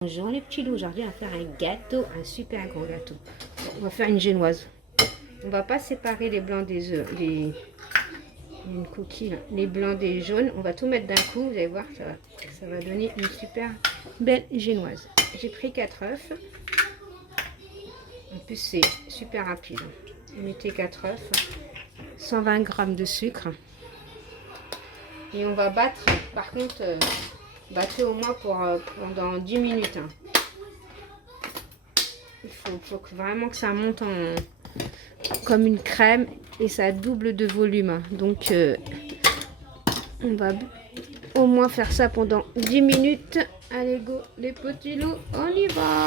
Bonjour les petits loups, aujourd'hui on va faire un gâteau, un super gros gâteau. On va faire une génoise. On va pas séparer les blancs des œufs, une coquille, là. Les blancs des jaunes. On va tout mettre d'un coup, vous allez voir, ça va donner une super belle génoise. J'ai pris 4 œufs. En plus c'est super rapide. Vous mettez 4 œufs, 120 g de sucre. Et on va battre, par contre, battez au moins pendant 10 minutes. Hein. Il faut vraiment que ça monte comme une crème et ça double de volume. Donc, on va au moins faire ça pendant 10 minutes. Allez, go, les petits loups, on y va!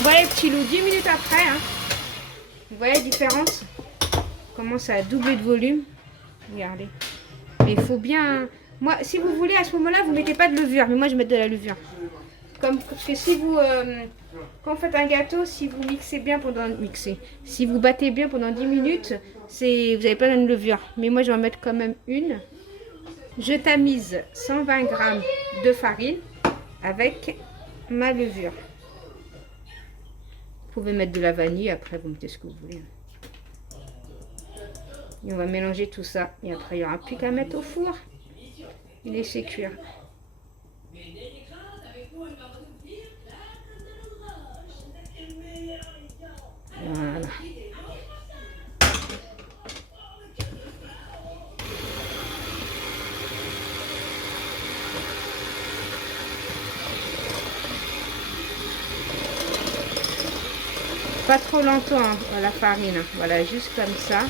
Voilà les petits loups, 10 minutes après. Hein. Vous voyez la différence? Comment ça a doublé de volume. Regardez. Mais il faut bien... Moi, si vous voulez, à ce moment-là, vous ne mettez pas de levure. Mais moi, je mets de la levure. Parce que si vous... quand vous faites un gâteau, si vous mixez bien pendant... Si vous battez bien pendant 10 minutes, vous n'avez pas de levure. Mais moi, je vais en mettre quand même une. Je tamise 120 g de farine avec ma levure. Vous pouvez mettre de la vanille. Après, vous mettez ce que vous voulez. Et on va mélanger tout ça. Et après, il n'y aura plus qu'à mettre au four. Et laisser cuire. Voilà. Pas trop longtemps, hein, la farine. Voilà, juste comme ça.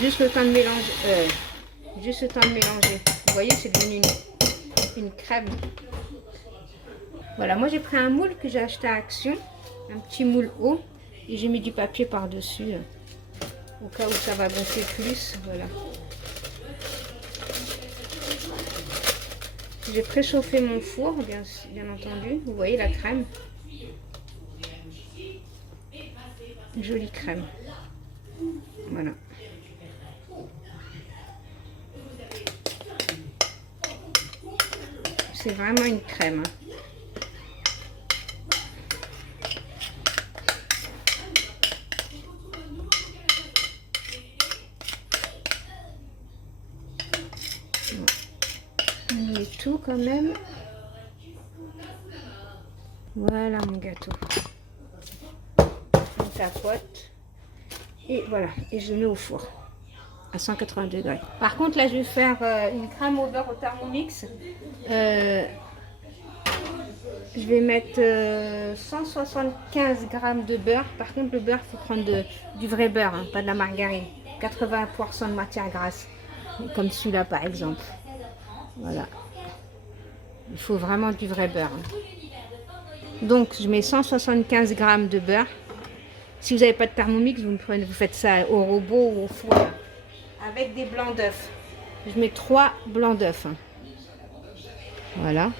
Juste le temps de mélanger. Juste le temps de mélanger. Vous voyez, c'est devenu une crème. Voilà, moi j'ai pris un moule que j'ai acheté à Action. Un petit moule haut. Et j'ai mis du papier par-dessus. Au cas où ça va gonfler plus. Voilà. J'ai préchauffé mon four, bien entendu. Vous voyez la crème. Une jolie crème. Voilà. C'est vraiment une crème. On met tout quand même. Voilà mon gâteau. On tapote. Et voilà. Et je le mets au four. À 180 degrés. Par contre, là, je vais faire une crème au beurre au Thermomix. Je vais mettre 175 g de beurre. Par contre, le beurre, il faut prendre du vrai beurre, hein, pas de la margarine. 80% de matière grasse, comme celui-là, par exemple. Voilà. Il faut vraiment du vrai beurre. Hein. Donc, je mets 175 g de beurre. Si vous n'avez pas de Thermomix, vous faites ça au robot ou au four. Là. Avec des blancs d'œufs. Je mets 3 blancs d'œufs. Voilà.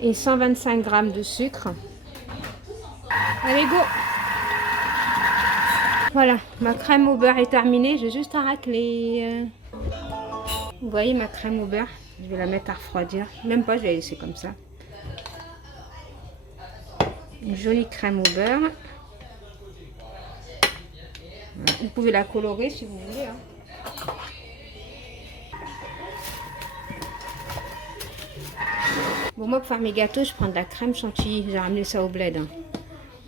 Et 125 g de sucre. Allez, go! Voilà, ma crème au beurre est terminée. J'ai juste à racler. Vous voyez ma crème au beurre? Je vais la mettre à refroidir. Même pas, je vais la laisser comme ça. Une jolie crème au beurre. Voilà. Vous pouvez la colorer si vous voulez. Hein. Bon, moi pour faire mes gâteaux, je prends de la crème chantilly. J'ai ramené ça au bled. Hein.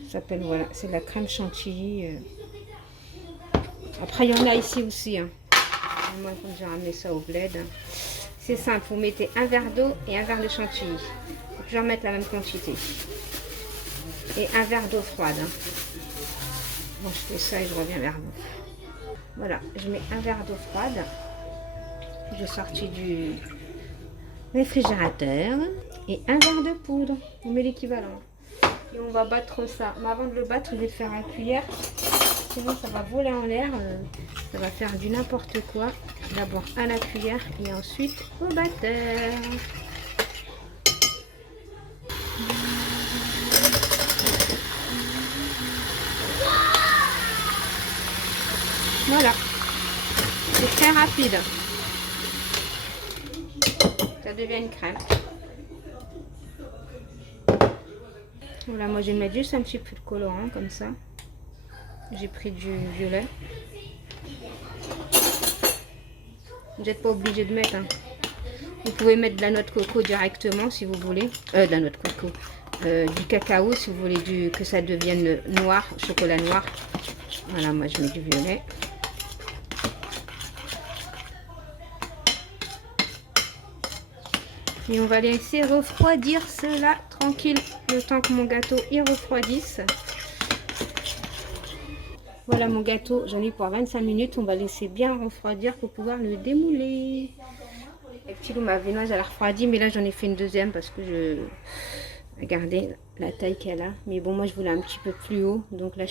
Ça s'appelle, voilà, c'est de la crème chantilly. Après, il y en a ici aussi. Hein. Moi, j'ai ramené ça au bled. Hein. C'est simple, vous mettez un verre d'eau et un verre de chantilly. Faut toujours mettre la même quantité. Et un verre d'eau froide. Hein. Bon, je fais ça et je reviens vers vous. Voilà, je mets un verre d'eau froide. J'ai sorti du réfrigérateur. Et un verre de poudre. On met l'équivalent. Et on va battre ça. Mais avant de le battre, je vais le faire en cuillère. sinon ça va voler en l'air, ça va faire du n'importe quoi. D'abord à la cuillère et ensuite au batteur. liquide. Ça devient une crème. Voilà, moi je vais mettre juste un petit peu de colorant comme ça. J'ai pris du violet. Vous n'êtes pas obligé de mettre. Hein. Vous pouvez mettre de la noix de coco directement si vous voulez. De la noix de coco. Du cacao si vous voulez que ça devienne noir, chocolat noir. Voilà, moi je mets du violet. Et on va laisser refroidir cela tranquille le temps que mon gâteau y refroidisse. Voilà mon gâteau, j'en ai pour 25 minutes. On va laisser bien refroidir pour pouvoir le démouler. Le petit loup, ma viennoise elle a refroidi, mais là j'en ai fait une deuxième parce que je... Regardez la taille qu'elle a. Mais bon, moi je voulais un petit peu plus haut. Donc là,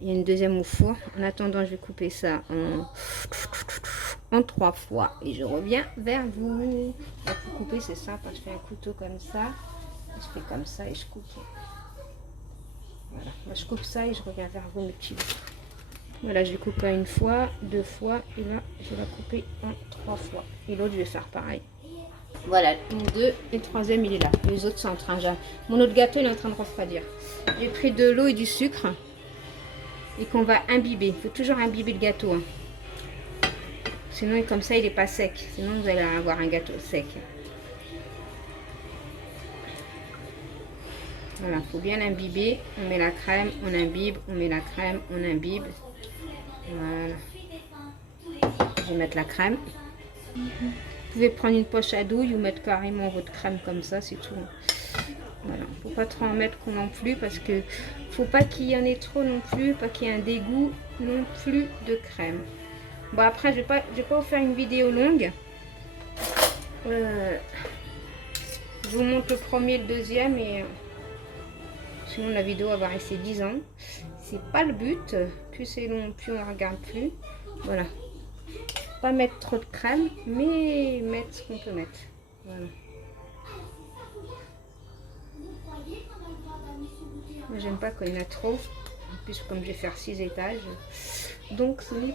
il y a une deuxième au four. En attendant, je vais couper ça en 3 fois. Et je reviens vers vous. Là, pour couper, c'est simple. Je fais un couteau comme ça. Je fais comme ça et je coupe. Voilà. Moi, je coupe ça et je reviens vers vous, mes petits loups. Voilà, je vais couper une fois, 2 fois. Et là, je vais la couper en 3 fois. Et l'autre, je vais faire pareil. Voilà, 1, 2, et le troisième il est là. Les autres sont en train, mon autre gâteau il est en train de refroidir. J'ai pris de l'eau et du sucre et qu'on va imbiber. Il faut toujours imbiber le gâteau. Hein. Sinon comme ça il n'est pas sec. Sinon vous allez avoir un gâteau sec. Voilà, il faut bien l'imbiber. On met la crème, on imbibe, on met la crème, on imbibe. Voilà. Je vais mettre la crème. Vous pouvez prendre une poche à douille ou mettre carrément votre crème comme ça, c'est tout. Voilà, faut pas trop en mettre non plus parce que faut pas qu'il y en ait trop non plus, pas qu'il y ait un dégoût non plus de crème. Bon après je vais pas vous faire une vidéo longue. Je vous montre le premier, le deuxième et sinon la vidéo va rester 10 ans. C'est pas le but. Plus c'est long, plus on regarde plus. Voilà. Pas mettre trop de crème, mais mettre ce qu'on peut mettre. Voilà. Moi, j'aime pas quand il y en a trop. En plus, comme je vais faire 6 étages. Donc, ce n'est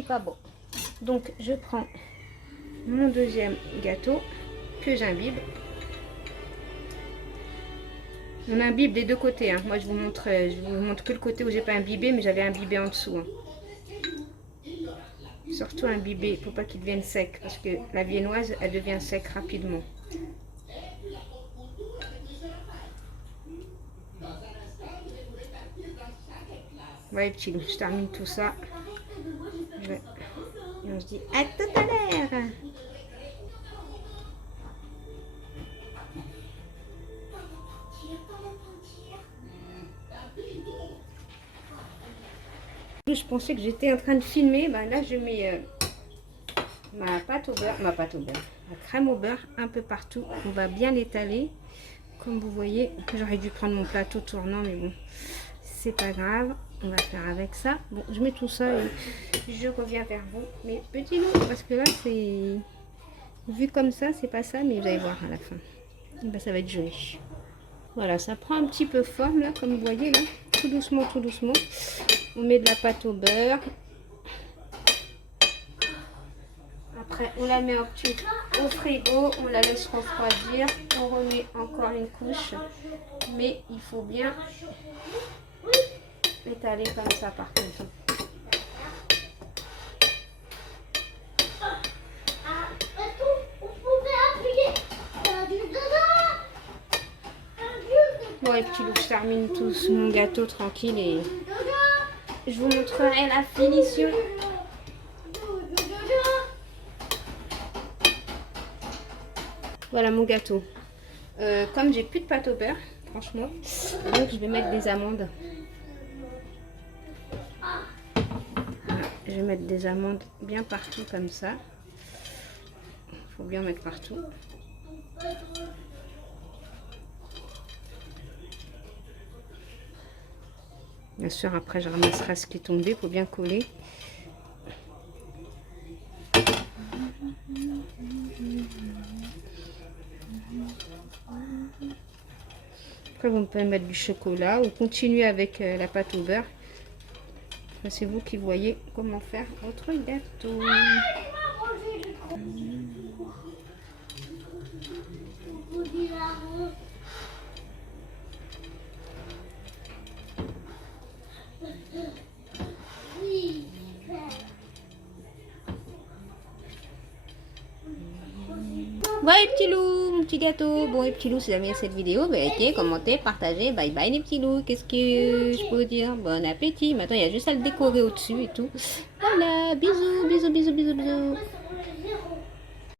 pas bon. Donc, je prends mon deuxième gâteau que j'imbibe. On imbibe des deux côtés. Hein. Moi, je vous montre que le côté où j'ai pas imbibé, mais j'avais imbibé en dessous. Hein. Surtout imbiber, il ne faut pas qu'il devienne sec parce que la viennoise elle devient sec rapidement. Voilà petit loup, je termine tout ça. Et on se dit à tout à l'heure. Je pensais que j'étais en train de filmer, ben là je mets ma pâte au beurre, ma crème au beurre un peu partout. On va bien l'étaler, comme vous voyez. J'aurais dû prendre mon plateau tournant, mais bon, c'est pas grave. On va faire avec ça. Bon, je mets tout ça et je reviens vers vous, mes petits loups, parce que là c'est vu comme ça, c'est pas ça, mais vous allez voir à la fin. Ben, ça va être joli. Voilà, ça prend un petit peu forme là, comme vous voyez là, tout doucement, tout doucement. On met de la pâte au beurre. Après, on la met au frigo, on la laisse refroidir. On remet encore une couche. Mais il faut bien l'étaler comme ça par contre. Bon, les petits loups, je termine tout mon gâteau tranquille et je vous montrerai la finition. Voilà mon gâteau. Comme j'ai plus de pâte au beurre, franchement, donc je vais mettre des amandes. Voilà, je vais mettre des amandes bien partout comme ça. Il faut bien mettre partout. Bien sûr, après je ramasserai ce qui est tombé pour bien coller. Après, vous pouvez mettre du chocolat ou continuer avec la pâte au beurre. C'est vous qui voyez comment faire votre gâteau. Voilà les petits loups, mon petit gâteau. Bon les petits loups, si vous avez aimé cette vidéo, likez, commentez, partagez. Bye bye les petits loups. Qu'est-ce que je peux vous dire? Bon appétit. Maintenant il y a juste à le décorer au-dessus et tout. Voilà, bisous, bisous, bisous, bisous, bisous.